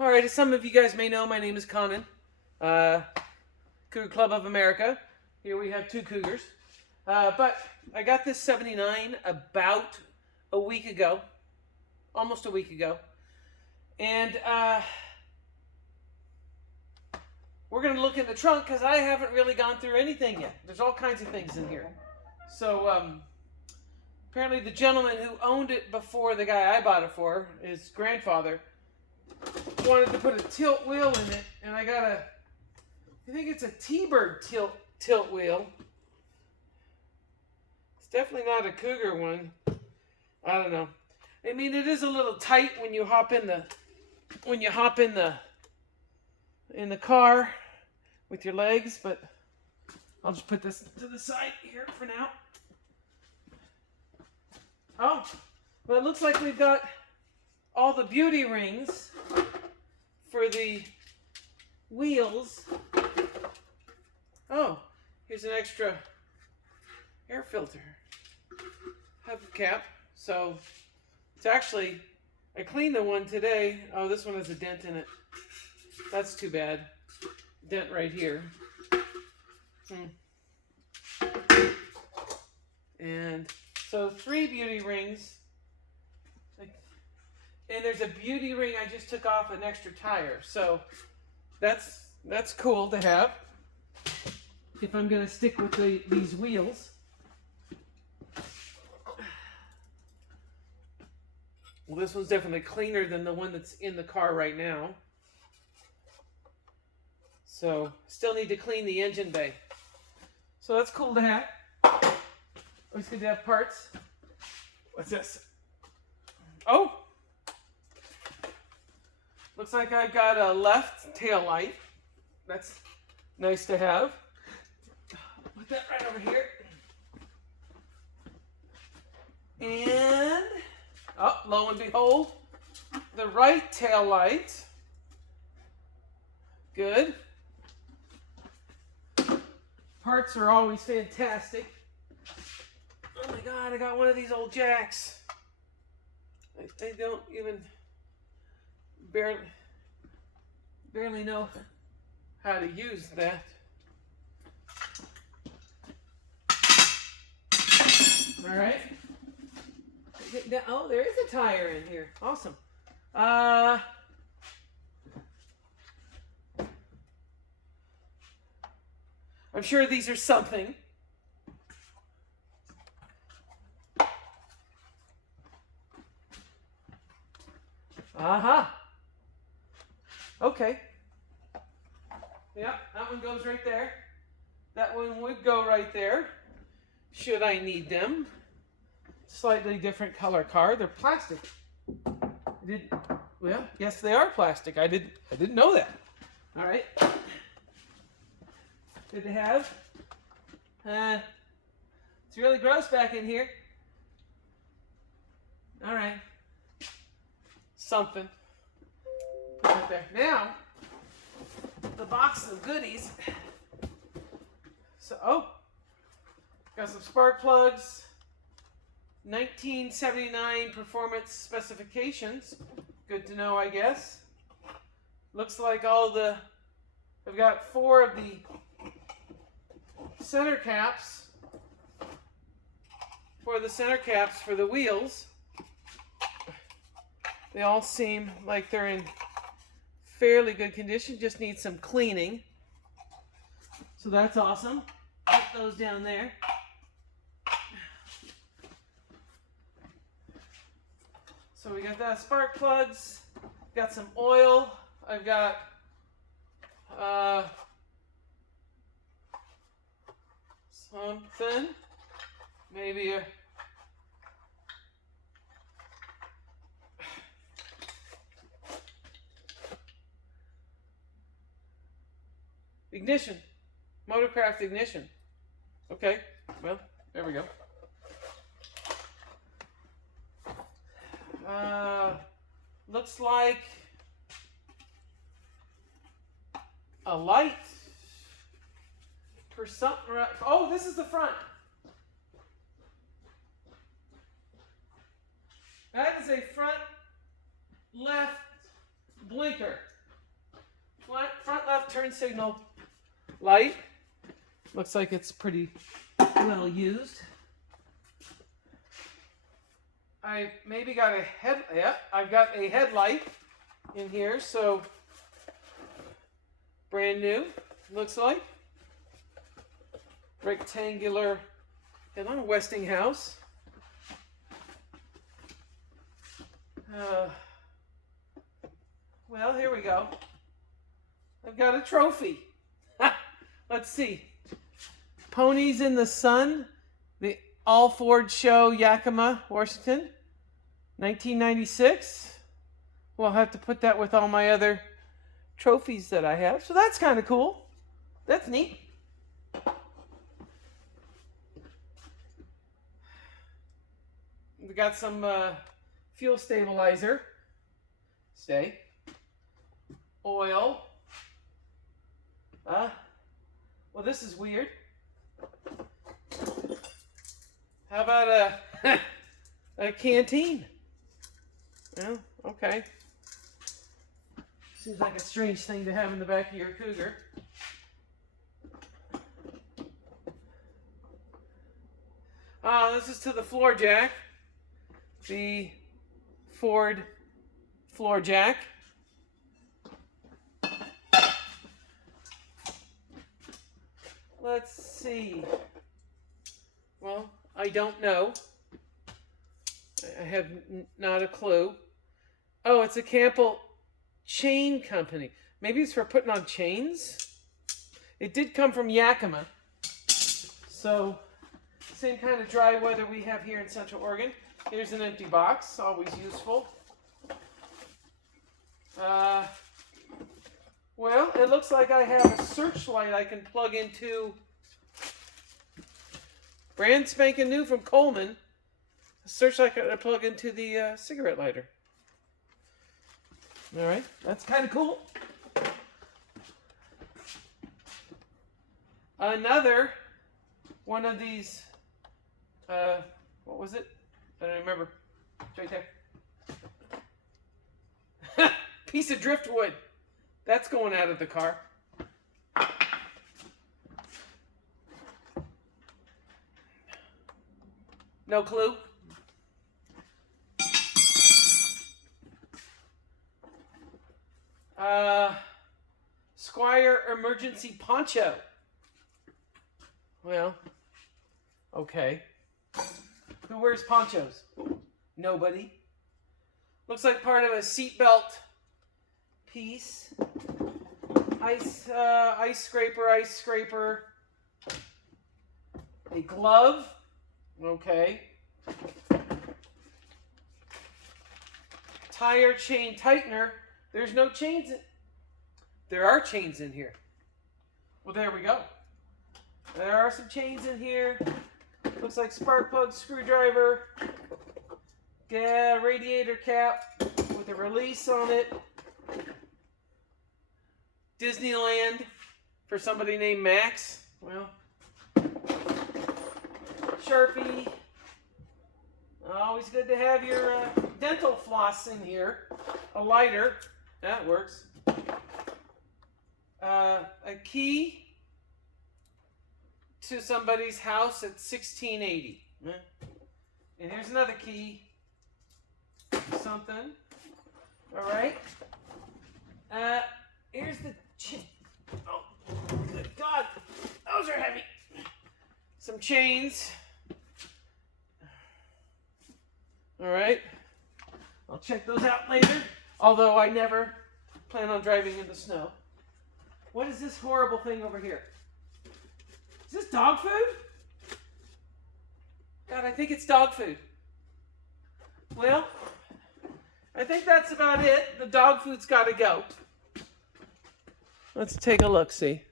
All right, as some of you guys may know, my name is Conan, Cougar Club of America. Here we have two Cougars. But I got this 79 about a week ago, almost a week ago. And we're going to look in the trunk because I haven't really gone through anything yet. There's all kinds of things in here. So apparently the gentleman who owned it before the guy I bought it for, his grandfather, wanted to put a tilt wheel in it, and I think it's a T-Bird tilt wheel. It's definitely not a Cougar one. I don't know. I mean, it is a little tight when you hop in the car with your legs, but I'll just put this to the side here for now. Oh, well, it looks like we've got all the beauty rings for the wheels. Oh, here's an extra air filter hubcap. So it's actually, I cleaned the one today. Oh, this one has a dent in it. That's too bad. Dent right here. And so 3 beauty rings. And there's a beauty ring I just took off an extra tire. So that's cool to have if I'm going to stick with these wheels. Well, this one's definitely cleaner than the one that's in the car right now. So still need to clean the engine bay. So that's cool to have. Always good to have parts. What's this? Oh! Looks like I've got a left tail light. That's nice to have. Put that right over here. And, oh, lo and behold, the right tail light. Good. Parts are always fantastic. Oh my God, I got one of these old jacks. I don't even barely know how to use that. All right. Oh, there is a tire in here. Awesome. I'm sure these are something. Aha. Okay. Yeah, that one goes right there. That one would go right there, should I need them. Slightly different color car. They're plastic. Well, yes, they are plastic. I didn't know that. All right. Good to have. It's really gross back in here. All right. Something. Put it there. Now, the box of goodies. So, oh, got some spark plugs. 1979 performance specifications. Good to know, I guess. Looks like I've got 4 of the center caps for the wheels. They all seem like they're in fairly good condition, just need some cleaning. So that's awesome. Put those down there. So we got that, spark plugs, got some oil. I've got something, maybe a ignition, Motorcraft ignition. Okay, well, there we go. Looks like a light for something. Oh, this is the front. That is a front left blinker. turn signal light. Looks like it's pretty well used. I maybe got a I've got a headlight in here, so brand new, looks like. Rectangular, and on a Westinghouse. Well, here we go. I've got a trophy. Let's see. Ponies in the Sun, the All Ford Show, Yakima, Washington, 1996. Well, I'll have to put that with all my other trophies that I have. So that's kind of cool. That's neat. We got some fuel stabilizer. Stay. Oil. Well, this is weird. How about a canteen? Well, okay. Seems like a strange thing to have in the back of your Cougar. This is to the floor jack. The Ford floor jack. Let's see. Well, I don't know. I have not a clue. Oh, it's a Campbell chain company. Maybe it's for putting on chains? It did come from Yakima. So, same kind of dry weather we have here in Central Oregon. Here's an empty box, always useful. Well, it looks like I have a searchlight I can plug into. Brand spanking new from Coleman. A searchlight I plug into the cigarette lighter. All right, that's kind of cool. Another one of these, what was it? I don't remember. It's right there. Piece of driftwood. That's going out of the car. No clue. Squire emergency poncho. Well, okay. Who wears ponchos? Nobody. Looks like part of a seatbelt piece. Ice scraper. A glove. Okay. Tire chain tightener. There's no chains. There are chains in here. Well, there we go. There are some chains in here. Looks like spark plug screwdriver. Yeah, radiator cap with a release on it. Disneyland for somebody named Max. Well, Sharpie. Always good to have your dental floss in here. A lighter. That works. A key to somebody's house at 1680. And here's another key. Something. All right. Here's the oh, good God. Those are heavy. Some chains. All right. I'll check those out later. Although I never plan on driving in the snow. What is this horrible thing over here? Is this dog food? God, I think it's dog food. Well, I think that's about it. The dog food's got to go. Let's take a look, see.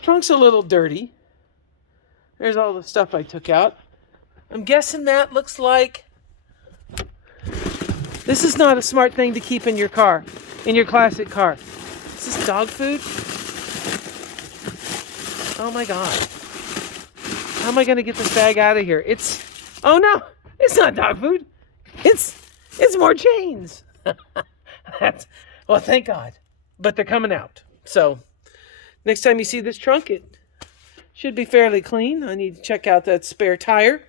Trunk's a little dirty. There's all the stuff I took out. I'm guessing that looks like... This is not a smart thing to keep in your car, in your classic car. Is this dog food? Oh my God. How am I going to get this bag out of here? Oh no, it's not dog food. It's more chains. Well, thank God. but they're coming out. So next time you see this trunk, it should be fairly clean. I need to check out that spare tire.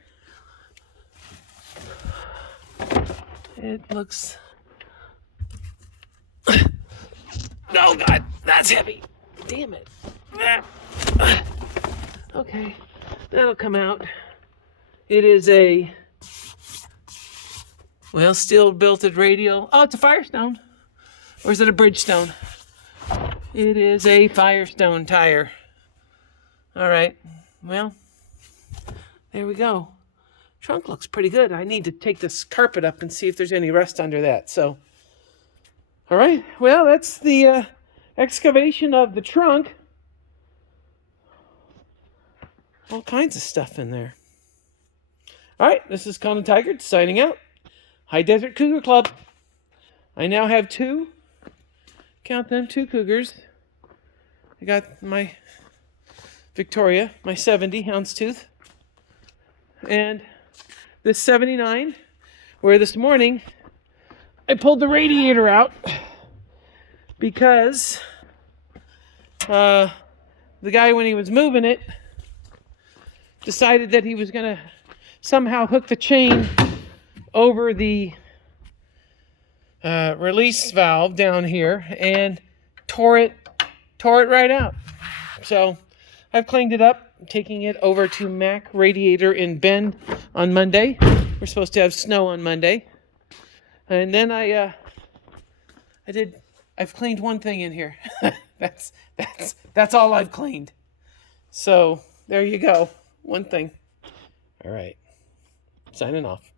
It looks... Oh, God, that's heavy. Damn it. Okay, that'll come out. It is a, well, steel belted radial. Oh, it's a Firestone. Or is it a Bridgestone? It is a Firestone tire. All right, well, there we go. Trunk looks pretty good. I need to take this carpet up and see if there's any rust under that. So, all right, well, that's the excavation of the trunk. All kinds of stuff in there. All right, this is Conan Tiger signing out. High Desert Cougar Club. I now have 2, count them, 2 Cougars. I got my Victoria, my 70 houndstooth, and this 79, where this morning I pulled the radiator out because the guy, when he was moving it, decided that he was going to somehow hook the chain over the release valve down here and tore it right out. So I've cleaned it up. I'm taking it over to Mac Radiator in Bend on Monday. We're supposed to have snow on Monday. And then I've cleaned one thing in here. That's all I've cleaned. So there you go. One thing. All right. Signing off.